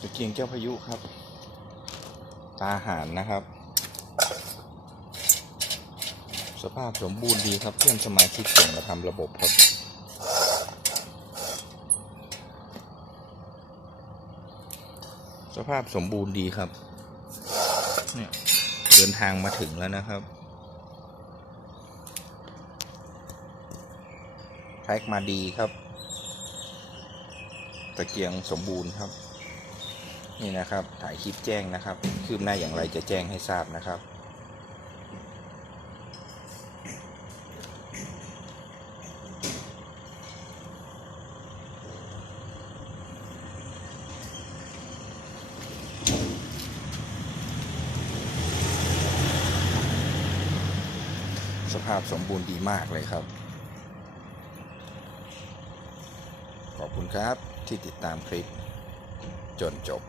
ตะเกียงเจ้าพายุครับ ตาหารนะครับ สภาพสมบูรณ์ดีครับเพื่อนสมาชิกส่งมาทำระบบครับสภาพสมบูรณ์ดีครับ เนี่ยเดินทางมาถึงแล้วนะครับแพ็กมาดีครับ ตะเกียงสมบูรณ์ครับ นี่นะครับ ถ่ายคลิปแจ้งนะครับ คืบหน้าอย่างไรจะแจ้งให้ทราบนะครับ สภาพสมบูรณ์ดีมากเลยครับ ขอบคุณครับที่ติดตามคลิปจนจบ